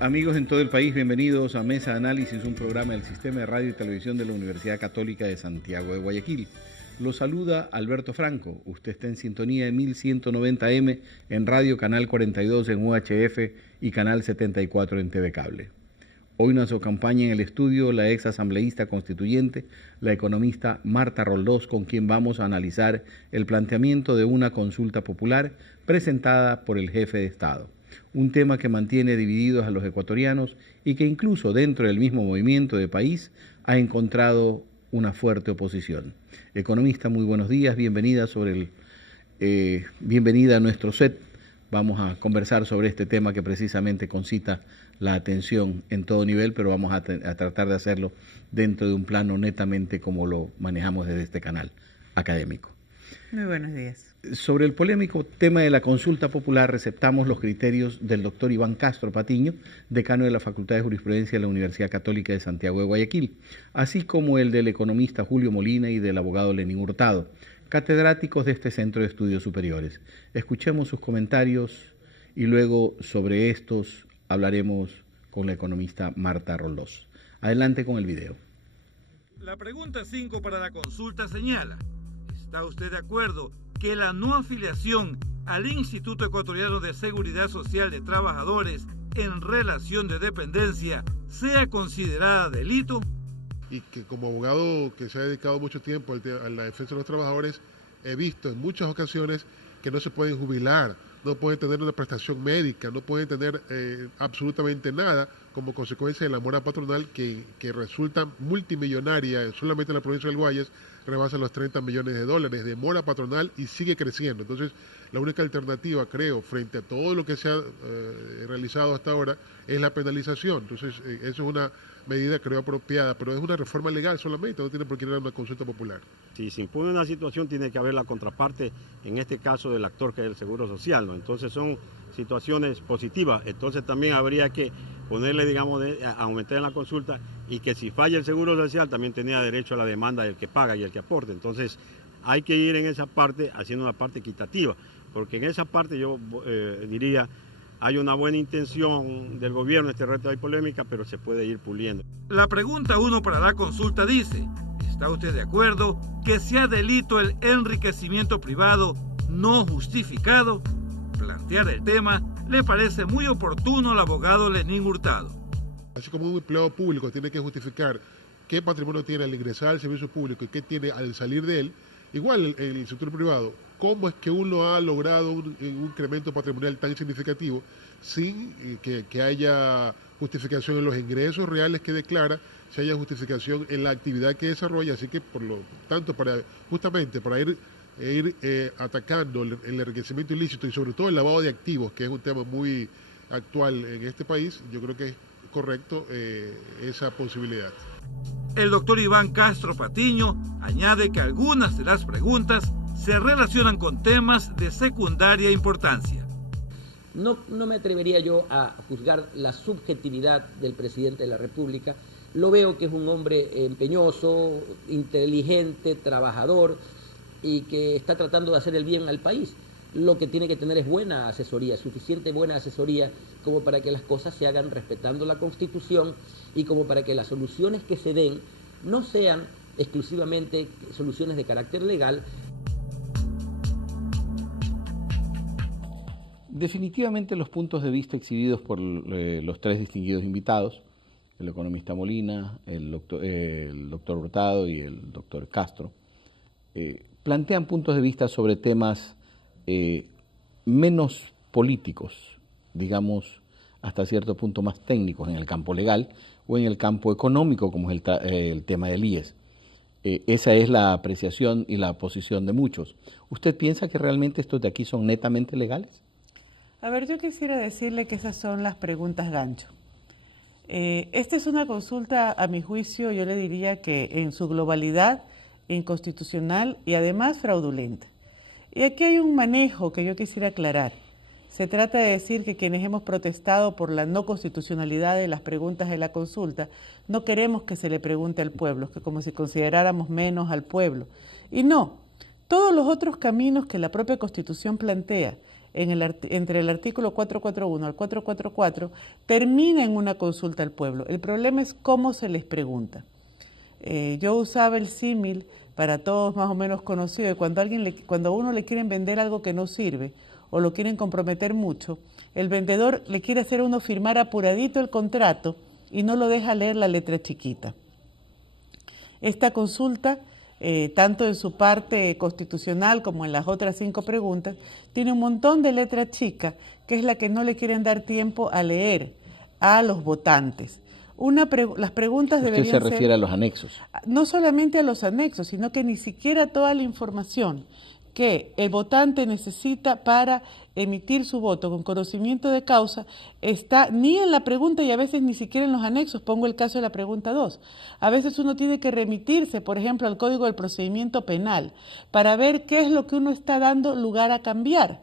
Amigos en todo el país, bienvenidos a Mesa de Análisis, un programa del Sistema de Radio y Televisión de la Universidad Católica de Santiago de Guayaquil. Los saluda Alberto Franco. Usted está en sintonía de 1190M en Radio Canal 42 en UHF y Canal 74 en TV Cable. Hoy nos acompaña en el estudio la ex asambleísta constituyente, la economista Marta Roldós, con quien vamos a analizar el planteamiento de una consulta popular presentada por el jefe de Estado. Un tema que mantiene divididos a los ecuatorianos y que incluso dentro del mismo movimiento de país ha encontrado una fuerte oposición. Economista, muy buenos días, bienvenida bienvenida a nuestro set. Vamos a conversar sobre este tema que precisamente concita la atención en todo nivel, pero vamos a tratar de hacerlo dentro de un plano netamente como lo manejamos desde este canal académico. Muy buenos días. Sobre el polémico tema de la consulta popular, receptamos los criterios del doctor Iván Castro Patiño, decano de la Facultad de Jurisprudencia de la Universidad Católica de Santiago de Guayaquil, así como el del economista Julio Molina y del abogado Lenín Hurtado, catedráticos de este Centro de Estudios Superiores. Escuchemos sus comentarios y luego sobre estos hablaremos con la economista Marta Roldós. Adelante con el video. La pregunta 5 para la consulta señala: ¿está usted de acuerdo que la no afiliación al Instituto Ecuatoriano de Seguridad Social de Trabajadores en relación de dependencia sea considerada delito? Y que como abogado que se ha dedicado mucho tiempo a la defensa de los trabajadores, he visto en muchas ocasiones que no se pueden jubilar, no pueden tener una prestación médica, no pueden tener absolutamente nada como consecuencia de la mora patronal que resulta multimillonaria solamente en la provincia del Guayas, rebasa los 30 millones de dólares de mora patronal y sigue creciendo. Entonces, la única alternativa, creo, frente a todo lo que se ha realizado hasta ahora, es la penalización. Entonces, eso es una medida, creo, apropiada, pero es una reforma legal solamente, no tiene por qué ir a una consulta popular. Si se impone una situación, tiene que haber la contraparte, en este caso del actor que es el Seguro Social, ¿no? Entonces son situaciones positivas, entonces también habría que ponerle, digamos, aumentar en la consulta, y que si falla el Seguro Social también tenía derecho a la demanda del que paga y el que aporte. Entonces hay que ir en esa parte, haciendo una parte equitativa, porque en esa parte yo diría, hay una buena intención del gobierno, este reto hay polémica, pero se puede ir puliendo. La pregunta 1 para la consulta dice: ¿está usted de acuerdo que sea delito el enriquecimiento privado no justificado? Plantear el tema le parece muy oportuno al abogado Lenín Hurtado. Así como un empleado público tiene que justificar qué patrimonio tiene al ingresar al servicio público y qué tiene al salir de él, igual el sector privado, ¿cómo es que uno ha logrado un incremento patrimonial tan significativo sin que haya justificación en los ingresos reales que declara, si haya justificación en la actividad que desarrolla? Así que, por lo tanto, justamente para ir atacando el enriquecimiento ilícito y sobre todo el lavado de activos, que es un tema muy actual en este país, yo creo que es correcto esa posibilidad. El doctor Iván Castro Patiño añade que algunas de las preguntas se relacionan con temas de secundaria importancia. No me atrevería yo a juzgar la subjetividad del presidente de la República. Lo veo que es un hombre empeñoso, inteligente, trabajador y que está tratando de hacer el bien al país. Lo que tiene que tener es buena asesoría, suficiente buena asesoría como para que las cosas se hagan respetando la Constitución y como para que las soluciones que se den no sean exclusivamente soluciones de carácter legal. Definitivamente los puntos de vista exhibidos por los tres distinguidos invitados, el economista Molina, el doctor Hurtado y el doctor Castro, plantean puntos de vista sobre temas menos políticos, digamos, hasta cierto punto más técnicos en el campo legal o en el campo económico, como es el tema del IES. Esa es la apreciación y la posición de muchos. ¿Usted piensa que realmente estos de aquí son netamente legales? A ver, yo quisiera decirle que esas son las preguntas gancho. Esta es una consulta, a mi juicio, yo le diría que en su globalidad, inconstitucional y además fraudulenta. Y aquí hay un manejo que yo quisiera aclarar. Se trata de decir que quienes hemos protestado por la no constitucionalidad de las preguntas de la consulta, no queremos que se le pregunte al pueblo, que como si consideráramos menos al pueblo. Y no, todos los otros caminos que la propia Constitución plantea, entre el artículo 441 al 444 termina en una consulta al pueblo. El problema es cómo se les pregunta. Yo usaba el símil para todos más o menos conocido, de cuando a uno le quieren vender algo que no sirve o lo quieren comprometer mucho, el vendedor le quiere hacer a uno firmar apuradito el contrato y no lo deja leer la letra chiquita. Esta consulta, tanto en su parte constitucional como en las otras 5 preguntas, tiene un montón de letra chica, que es la que no le quieren dar tiempo a leer a los votantes. Las preguntas deberían ser... Usted se refiere a los anexos. No solamente a los anexos, sino que ni siquiera toda la información que el votante necesita para emitir su voto con conocimiento de causa está ni en la pregunta y a veces ni siquiera en los anexos. Pongo el caso de la pregunta 2. A veces uno tiene que remitirse, por ejemplo, al Código del Procedimiento Penal para ver qué es lo que uno está dando lugar a cambiar.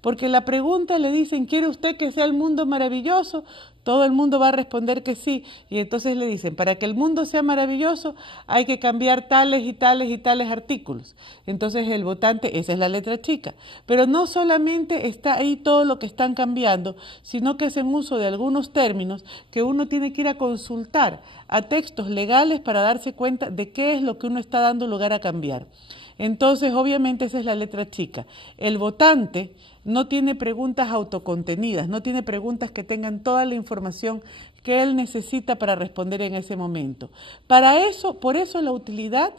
Porque la pregunta le dicen, ¿quiere usted que sea el mundo maravilloso? Todo el mundo va a responder que sí. Y entonces le dicen, para que el mundo sea maravilloso hay que cambiar tales y tales y tales artículos. Entonces el votante, esa es la letra chica. Pero no solamente está ahí todo lo que están cambiando, sino que hacen uso de algunos términos que uno tiene que ir a consultar a textos legales para darse cuenta de qué es lo que uno está dando lugar a cambiar. Entonces, obviamente, esa es la letra chica. El votante no tiene preguntas autocontenidas, no tiene preguntas que tengan toda la información que él necesita para responder en ese momento. Por eso la utilidad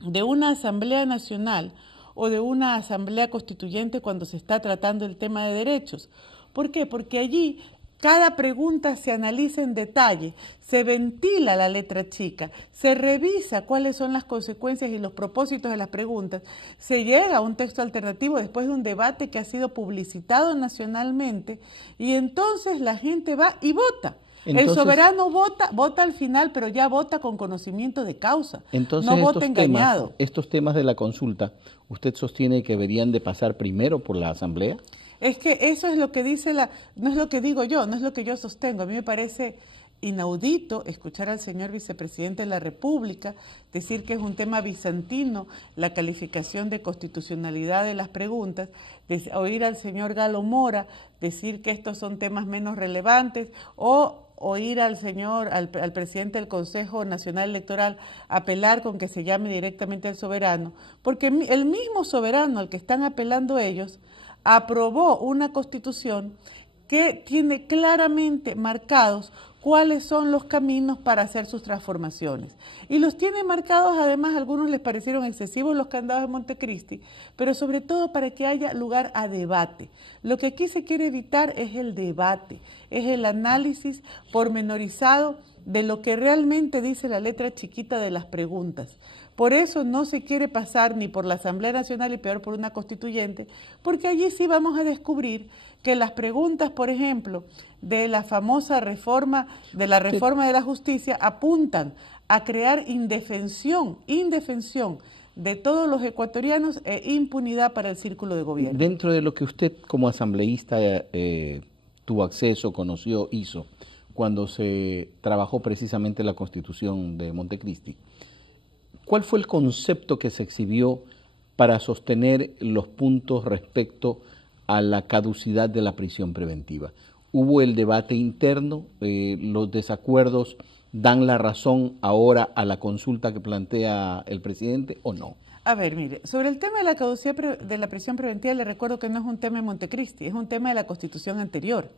de una Asamblea Nacional o de una Asamblea Constituyente cuando se está tratando el tema de derechos. ¿Por qué? Porque allí cada pregunta se analiza en detalle, se ventila la letra chica, se revisa cuáles son las consecuencias y los propósitos de las preguntas, se llega a un texto alternativo después de un debate que ha sido publicitado nacionalmente y entonces la gente va y vota. Entonces, el soberano vota al final, pero ya vota con conocimiento de causa, entonces, no vota engañado. Estos temas de la consulta, ¿usted sostiene que deberían de pasar primero por la Asamblea? Es que eso es lo que dice no es lo que digo yo, no es lo que yo sostengo. A mí me parece inaudito escuchar al señor vicepresidente de la República decir que es un tema bizantino la calificación de constitucionalidad de las preguntas, oír al señor Galo Mora decir que estos son temas menos relevantes o oír al presidente del Consejo Nacional Electoral apelar con que se llame directamente al soberano, porque el mismo soberano al que están apelando ellos aprobó una constitución que tiene claramente marcados cuáles son los caminos para hacer sus transformaciones. Y los tiene marcados, además, a algunos les parecieron excesivos los candados de Montecristi, pero sobre todo para que haya lugar a debate. Lo que aquí se quiere evitar es el debate, es el análisis pormenorizado de lo que realmente dice la letra chiquita de las preguntas. Por eso no se quiere pasar ni por la Asamblea Nacional y peor por una constituyente, porque allí sí vamos a descubrir que las preguntas, por ejemplo, de la famosa reforma de la justicia apuntan a crear indefensión de todos los ecuatorianos e impunidad para el círculo de gobierno. Dentro de lo que usted como asambleísta tuvo acceso, conoció, hizo, cuando se trabajó precisamente la Constitución de Montecristi, ¿cuál fue el concepto que se exhibió para sostener los puntos respecto a la caducidad de la prisión preventiva? ¿Hubo el debate interno? ¿Los desacuerdos dan la razón ahora a la consulta que plantea el presidente o no? A ver, mire, sobre el tema de la caducidad de la prisión preventiva, le recuerdo que no es un tema de Montecristi, es un tema de la Constitución anterior.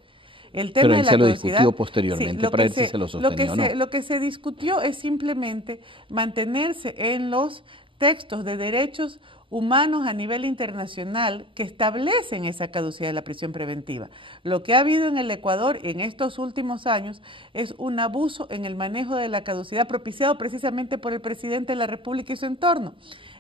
El tema pero él se lo discutió posteriormente, sí, para ver si se lo sostenía o no. Lo que se discutió es simplemente mantenerse en los textos de derechos humanos a nivel internacional que establecen esa caducidad de la prisión preventiva. Lo que ha habido en el Ecuador en estos últimos años es un abuso en el manejo de la caducidad propiciado precisamente por el presidente de la República y su entorno.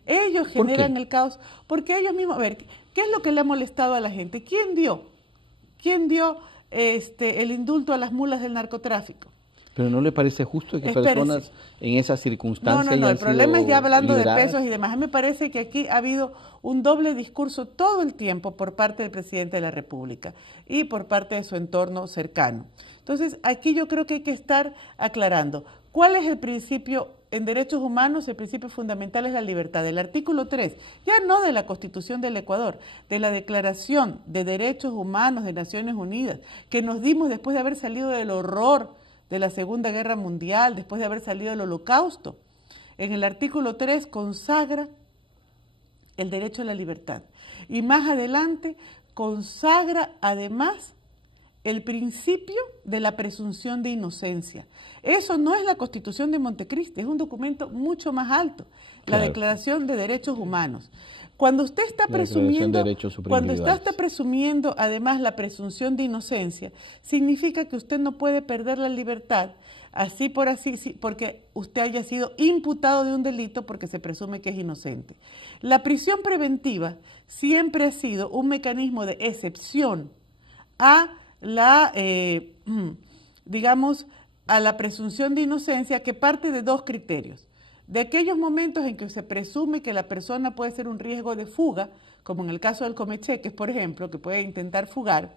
Ellos generan el caos porque ellos mismos, a ver, ¿qué es lo que le ha molestado a la gente? ¿Quién dio el indulto a las mulas del narcotráfico? Pero ¿no le parece justo que personas en esas circunstancias No, el problema es ya hablando liberadas? De pesos y demás. A mí me parece que aquí ha habido un doble discurso todo el tiempo por parte del presidente de la República y por parte de su entorno cercano. Entonces, aquí yo creo que hay que estar aclarando cuál es el principio en derechos humanos el principio fundamental es la libertad. El artículo 3, ya no de la Constitución del Ecuador, de la Declaración de Derechos Humanos de Naciones Unidas, que nos dimos después de haber salido del horror de la Segunda Guerra Mundial, después de haber salido del Holocausto. En el artículo 3 consagra el derecho a la libertad. Y más adelante consagra además el principio de la presunción de inocencia. Eso no es la Constitución de Montecristi, es un documento mucho más alto, la Declaración de Derechos Humanos. Cuando usted está presumiendo además la presunción de inocencia, significa que usted no puede perder la libertad porque usted haya sido imputado de un delito porque se presume que es inocente. La prisión preventiva siempre ha sido un mecanismo de excepción a la, a la presunción de inocencia, que parte de dos criterios. De aquellos momentos en que se presume que la persona puede ser un riesgo de fuga, como en el caso del comecheques, por ejemplo, que puede intentar fugar,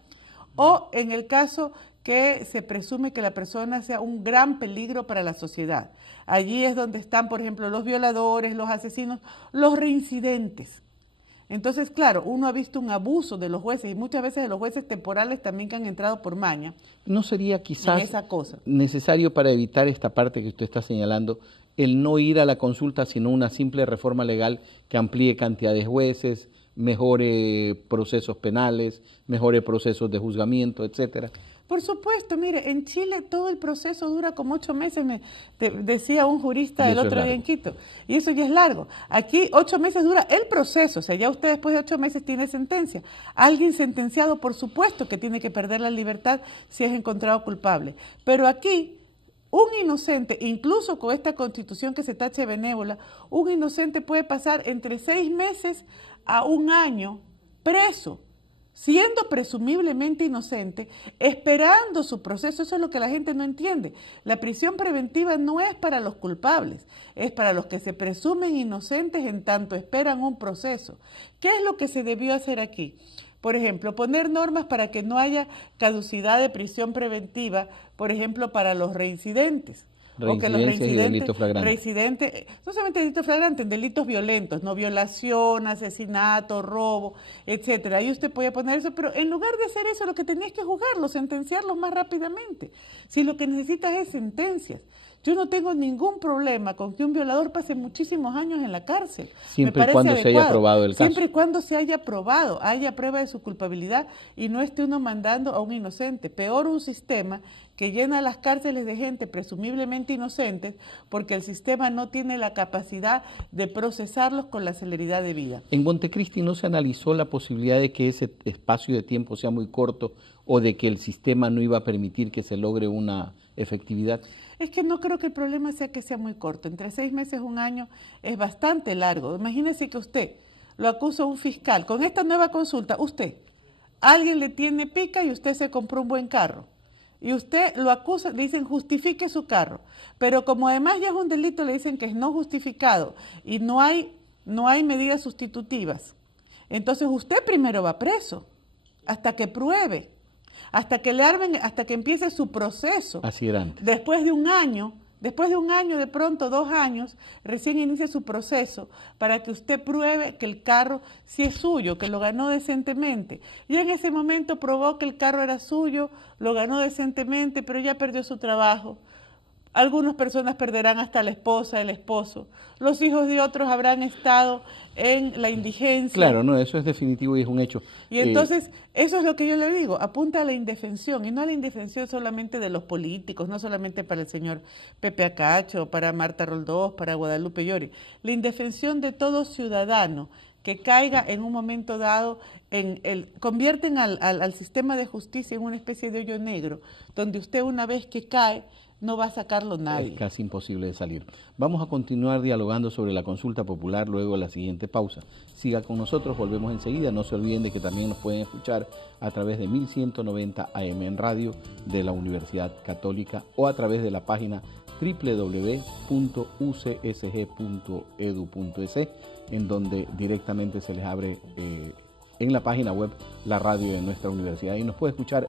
o en el caso que se presume que la persona sea un gran peligro para la sociedad. Allí es donde están, por ejemplo, los violadores, los asesinos, los reincidentes. Entonces, claro, uno ha visto un abuso de los jueces y muchas veces de los jueces temporales también que han entrado por maña. ¿No sería quizás necesario, para evitar esta parte que usted está señalando, el no ir a la consulta, sino una simple reforma legal que amplíe cantidad de jueces, mejore procesos penales, mejore procesos de juzgamiento, etcétera? Por supuesto, mire, en Chile todo el proceso dura como 8 meses, decía un jurista el otro día en Quito, y eso ya es largo. Aquí 8 meses dura el proceso, o sea, ya usted después de 8 meses tiene sentencia. Alguien sentenciado, por supuesto, que tiene que perder la libertad si es encontrado culpable. Pero aquí, un inocente, incluso con esta constitución que se tache benévola, un inocente puede pasar entre 6 meses a 1 año preso, siendo presumiblemente inocente, esperando su proceso. Eso es lo que la gente no entiende. La prisión preventiva no es para los culpables, es para los que se presumen inocentes en tanto esperan un proceso. ¿Qué es lo que se debió hacer aquí? Por ejemplo, poner normas para que no haya caducidad de prisión preventiva, por ejemplo, para los reincidentes. O que los reincidentes, no solamente delitos flagrantes, delitos violentos, no violación, asesinato, robo, etcétera. Ahí usted puede poner eso, pero en lugar de hacer eso, lo que tenía es que juzgarlos, sentenciarlos más rápidamente. Si lo que necesitas es sentencias. Yo no tengo ningún problema con que un violador pase muchísimos años en la cárcel. Siempre y cuando se haya probado el caso. Siempre y cuando se haya probado, haya prueba de su culpabilidad y no esté uno mandando a un inocente. Peor un sistema que llena las cárceles de gente presumiblemente inocentes porque el sistema no tiene la capacidad de procesarlos con la celeridad debida. En Montecristi no se analizó la posibilidad de que ese espacio de tiempo sea muy corto o de que el sistema no iba a permitir que se logre una efectividad. Es que no creo que el problema sea que sea muy corto. Entre 6 meses, 1 año es bastante largo. Imagínese que usted lo acusa un fiscal. Con esta nueva consulta, alguien le tiene pica y usted se compró un buen carro. Y usted lo acusa, le dicen justifique su carro. Pero como además ya es un delito, le dicen que es no justificado y no hay medidas sustitutivas. Entonces usted primero va preso hasta que pruebe. Hasta que le armen, hasta que empiece su proceso. Así era antes. Después de un año, de pronto 2 años, recién inicia su proceso para que usted pruebe que el carro sí es suyo, que lo ganó decentemente. Y en ese momento probó que el carro era suyo, lo ganó decentemente, pero ya perdió su trabajo. Algunas personas perderán hasta la esposa, el esposo. Los hijos de otros habrán estado en la indigencia. Claro, no, eso es definitivo y es un hecho. Y entonces, eso es lo que yo le digo, apunta a la indefensión, y no a la indefensión solamente de los políticos, no solamente para el señor Pepe Acacho, para Marta Roldós, para Guadalupe Llori, la indefensión de todo ciudadano que caiga en un momento dado, convierten al sistema de justicia en una especie de hoyo negro, donde usted una vez que cae, no va a sacarlo nadie. Es casi imposible de salir. Vamos a continuar dialogando sobre la consulta popular luego de la siguiente pausa. Siga con nosotros, volvemos enseguida. No se olviden de que también nos pueden escuchar a través de 1190 AM en radio de la Universidad Católica o a través de la página www.ucsg.edu.es, en donde directamente se les abre en la página web la radio de nuestra universidad y nos puede escuchar